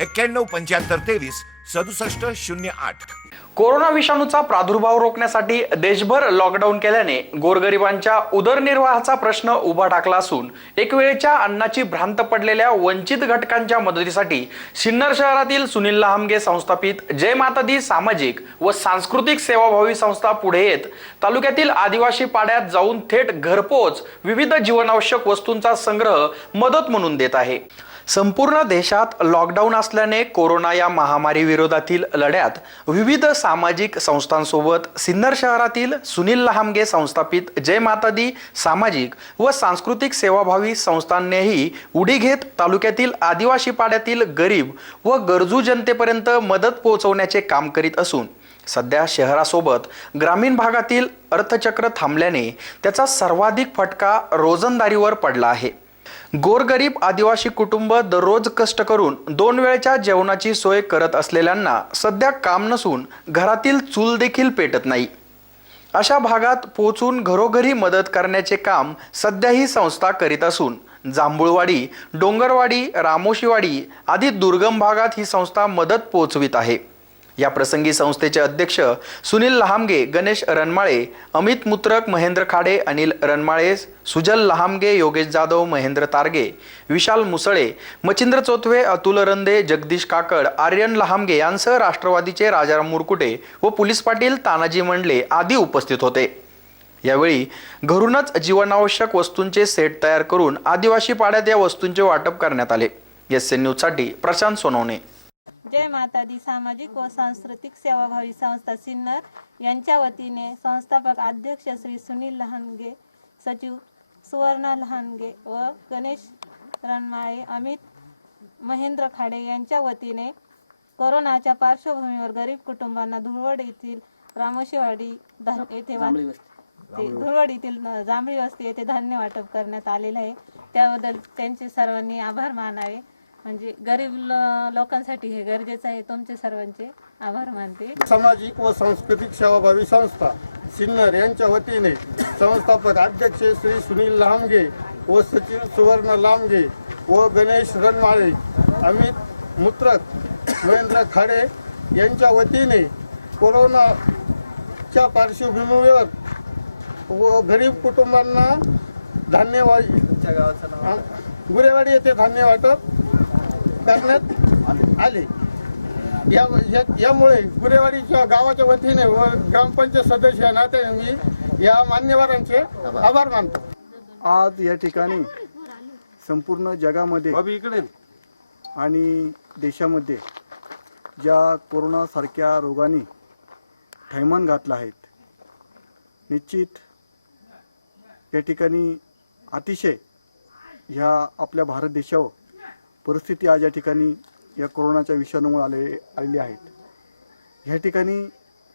एक्क्याण्णव पंच्याहत्तर तेवीस सदुसष्ट शून्य आठ. कोरोना विषाणूचा प्रादुर्भाव रोखण्यासाठी देशभर लॉकडाऊन केल्याने गोरगरिबांच्या उदरनिर्वाहाचा प्रश्न उभा टाकला असून एक वेळेच्या अन्नाची भ्रांत पडलेल्या वंचित घटकांच्या मदतीसाठी सिन्नर शहरातील सुनील लहामगे संस्थापित जय माता दी सामाजिक व सांस्कृतिक सेवाभावी संस्था पुढे येत तालुक्यातील आदिवासी पाड्यात जाऊन थेट घरपोच विविध जीवनावश्यक वस्तूंचा संग्रह मदत म्हणून देत आहे. संपूर्ण देशात लॉकडाऊन असल्याने कोरोना या महामारी विरोधातील लढ्यात विविध सामाजिक संस्थांसोबत सिन्नर शहरातील सुनील लहामगे संस्थापित जय मातादी सामाजिक व सांस्कृतिक सेवाभावी संस्थांनीही उडी घेत तालुक्यातील आदिवासी पाड्यातील गरीब व गरजू जनतेपर्यंत मदत पोहोचवण्याचे काम करीत असून सध्या शहरासोबत ग्रामीण भागातील अर्थचक्र थांबल्याने त्याचा सर्वाधिक फटका रोजंदारीवर पडला आहे. गोरगरीब आदिवासी कुटुंब दररोज कष्ट करून दोन वेळच्या जेवणाची सोय करत असलेल्यांना सध्या काम नसून घरातील चूल देखील पेटत नाही. अशा भागात पोचून घरोघरी मदत करण्याचे काम सध्या ही संस्था करीत असून जांभूळवाडी डोंगरवाडी रामोशीवाडी आदी दुर्गम भागात ही संस्था मदत पोचवित आहे. या प्रसंगी संस्थेचे अध्यक्ष सुनील लहामगे गणेश रनमाळे अमित मुत्रक महेंद्र खाडे अनिल रनमाळे सुजल लहामगे योगेश जाधव महेंद्र तारगे विशाल मुसळे मचिंद्र चोथवे अतुल रंदे जगदीश काकड आर्यन लहामगे यांसह राष्ट्रवादीचे राजाराम मुरकुटे व पोलीस पाटील तानाजी मंडले आदी उपस्थित होते. यावेळी घरूनच जीवनावश्यक वस्तूंचे सेट तयार करून आदिवासी पाड्यात या वस्तूंचे वाटप करण्यात आले. एस एन न्यूजसाठी प्रशांत सोनवणे. जय माता दी सामाजिक व सांस्कृतिक सेवाभावी संस्था सिन्नर यांच्या वतीने संस्थापक अध्यक्ष श्री सुनील लहानगे सचिव सुवर्णा लहानगे व गणेश रणमाळे अमित महेंद्र खाडे यांच्या वतीने कोरोनाच्या पार्श्वभूमीवर गरीब कुटुंबांना धुळवड येथील रामोशीवाडी येथे धुळवड येथील जांभळी वस्ती येथे धान्य वाटप करण्यात आलेलं आहे. त्याबद्दल त्यांचे सर्वांनी आभार मानावे. म्हणजे गरीब लोकांसाठी हे गरजेचं आहे. तुमचे सर्वांचे आभार मानते. सामाजिक व सांस्कृतिक सेवाभावी संस्था सिन्नर यांच्या वतीने संस्थापक अध्यक्ष श्री सुनील लांबगे व सचिव सुवर्ण लांबगे व गणेश रणमाळे अमित मुत्रक महेंद्र खाडे यांच्या वतीने कोरोनाच्या पार्श्वभूमीवर व गरीब कुटुंबांना धान्य वा गुरेवाडी येथे धान्य वाटप करण्यात आले. या या- यामुळे गुरेवाडीच्या गावाच्या वतीने व ग्रामपंचायत सदस्य नात्याने मी या मान्यवरांचे आभार मानतो. आज या ठिकाणी संपूर्ण जगामध्ये आणि देशामध्ये ज्या कोरोनासारख्या रोगाने थैमान घातलं आहेत निश्चित या ठिकाणी अतिशय ह्या आपल्या भारत देशावर परिस्थिती आज या ठिकाणी या कोरोनाच्या विषाणूमुळे आले आलेली आहेत. ह्या ठिकाणी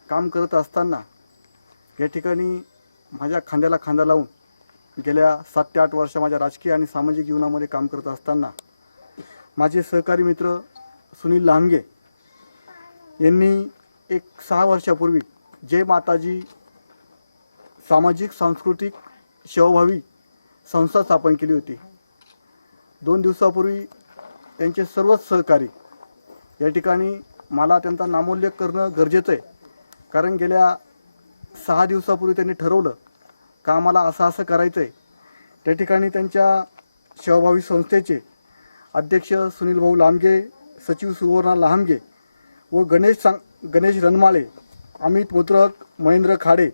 काम करत असताना या ठिकाणी माझ्या खांद्याला खांदा लावून गेल्या सात ते आठ वर्ष माझ्या राजकीय आणि सामाजिक जीवनामध्ये काम करत असताना माझे सहकारी मित्र सुनील लांगे यांनी एक सहा वर्षापूर्वी जय माताजी सामाजिक सांस्कृतिक सेवाभावी संस्था स्थापन केली होती. दोन दिवसापूर्वी त्यांचे सर्वच सहकारी या ठिकाणी मला त्यांचा नामोल्लेख करणं गरजेचं आहे. कारण गेल्या सहा दिवसापूर्वी त्यांनी ठरवलं का आम्हाला असं असं करायचं आहे त्या ठिकाणी त्यांच्या सेवाभावी संस्थेचे अध्यक्ष सुनील भाऊ लांबगे सचिव सुवर्णा लहामगे व गणेश सांग गणेश रनमाळे अमित मुत्रक महेंद्र खाडे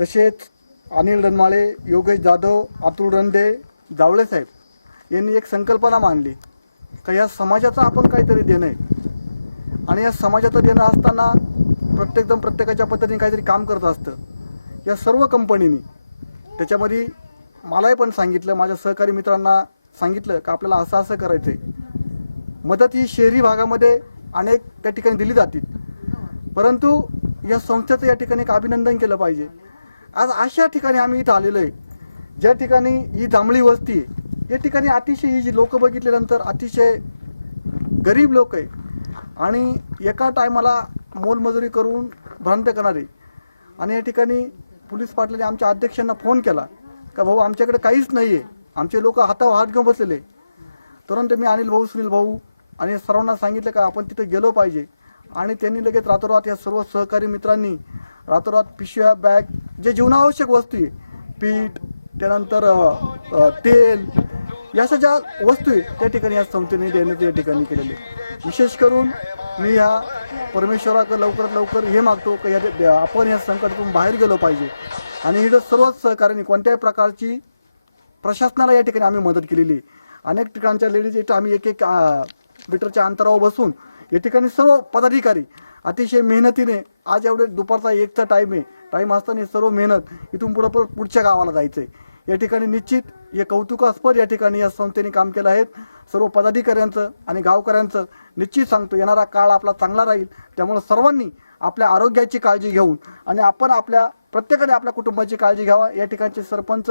तसेच अनिल रनमाळे योगेश जाधव अतुल रंदे जावळे साहेब यांनी एक संकल्पना मांडली का या समाजाचं आपण काहीतरी देणं आहे. आणि या समाजाचं देणं असताना प्रत्येकजण प्रत्येकाच्या पद्धतीने काहीतरी काम करत असतं. या सर्व कंपनीनी त्याच्यामध्ये मलाही पण सांगितलं माझ्या सहकारी मित्रांना सांगितलं का आपल्याला असं असं करायचं आहे मदत ही शहरी भागामध्ये अनेक त्या ठिकाणी दिली जातील परंतु या संस्थेचं या ठिकाणी एक अभिनंदन केलं पाहिजे. आज अशा ठिकाणी आम्ही इथं आलेलो आहे ज्या ठिकाणी ही जांभळी वस्ती आहे. या ठिकाणी अतिशय ही जी लोक बघितल्यानंतर अतिशय गरीब लोक आहे आणि एका टायमाला मोलमजुरी करून भ्रांत करणारे. आणि या ठिकाणी पोलीस पाटलाने आमच्या अध्यक्षांना फोन केला का भाऊ आमच्याकडे काहीच नाही आहे आमचे लोक हातावर हात घेऊन बसलेले तुरंत मी अनिल भाऊ सुनील भाऊ आणि सर्वांना सांगितलं का आपण तिथे गेलो पाहिजे. आणि त्यांनी लगेच रातोरात या सर्व सहकारी मित्रांनी रातोरात पिशव्या बॅग जे जीवनावश्यक वस्तू आहे पीठ त्यानंतर तेल या अशा ज्या वस्तू आहेत त्या ठिकाणी या संस्थेने देण्यात या ठिकाणी केलेले विशेष करून मी ह्या परमेश्वराकडे लवकरात लवकर हे मागतो की या आपण या संकटातून बाहेर गेलो पाहिजे. आणि इथं सर्वच सहकार्याने कोणत्याही प्रकारची प्रशासनाला या ठिकाणी आम्ही मदत केलेली आहे. अनेक ठिकाणच्या लेडीज इथं आम्ही एक एक मीटरच्या अंतरावर बसून या ठिकाणी सर्व पदाधिकारी अतिशय मेहनतीने आज एवढे दुपारचा एकचा टाईम आहे. टाईम असताना सर्व मेहनत इथून पुढं पुढच्या गावाला जायचं आहे या ठिकाणी निश्चित हे कौतुकास्पद या ठिकाणी या संस्थेने काम केलं आहे. सर्व पदाधिकाऱ्यांचं आणि गावकऱ्यांचं निश्चित सांगतो येणारा काळ आपला चांगला राहील. त्यामुळे सर्वांनी आपल्या आरोग्याची काळजी घेऊन आणि आपण आपल्या प्रत्येकाने आपल्या कुटुंबाची काळजी घ्यावा. या ठिकाणचे सरपंच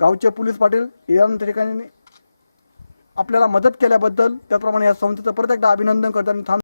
गावचे पोलीस पाटील या ठिकाणी आपल्याला मदत केल्याबद्दल त्याप्रमाणे या संस्थेचं परत एकदा अभिनंदन करताना थांब